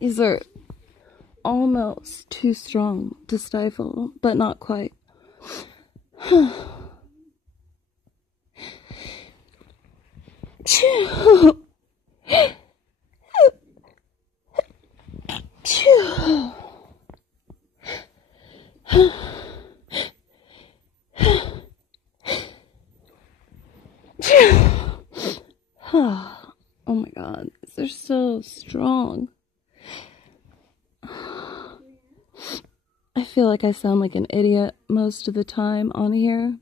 These are almost too strong to stifle, but not quite. Oh my god, they're so strong. I feel like I sound like an idiot most of the time on here.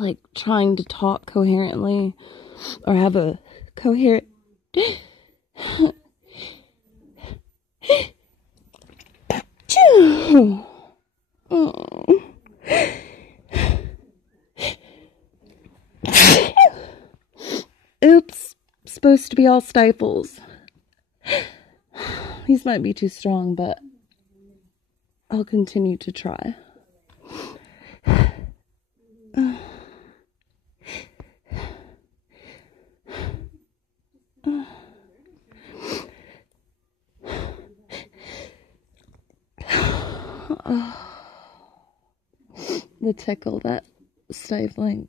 Like trying to talk coherently or have a coherent Oops, supposed to be all stifles. These might be too strong, but I'll continue to try. The tickle, that stifling.